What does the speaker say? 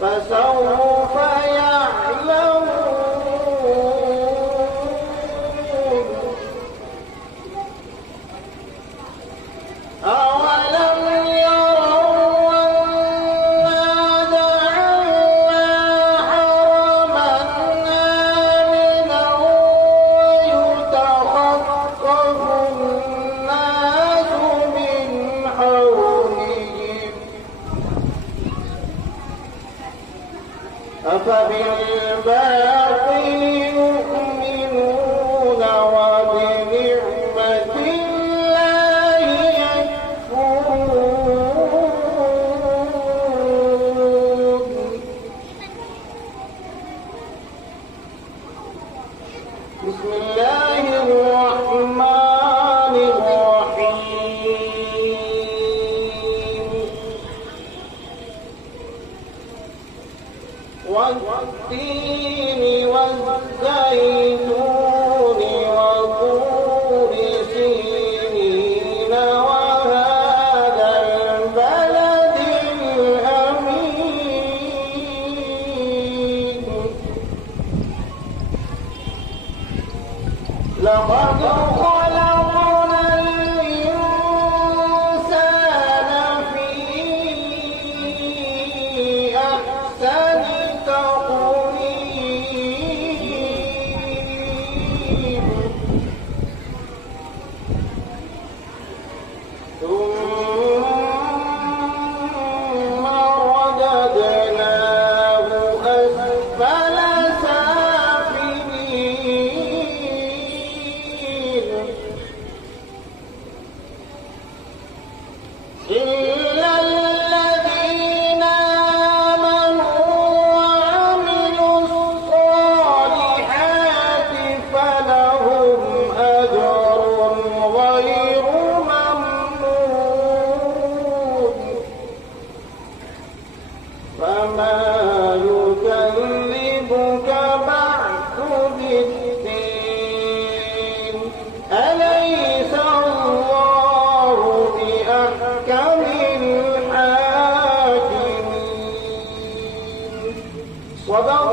فسوف يعلمون أولم يروا أنا جعلنا حرما آمنا ويتخطف الناس من حولهم أفبالباطل يؤمنون وبنعمة الله يكفرون بسم الله الرحمن الرحيم والتين والزيتون وطور سينين وهذا البلد الأمين لقد خلقنا الإنسان في أحسن تقويم ثم رددناه أسفل سافلين إلا الذين آمنوا وعملوا الصالحات فلهم أجر غير ممنون فما يكذبك بعد بالدين أليس الله بأحكم الحاكمين صدق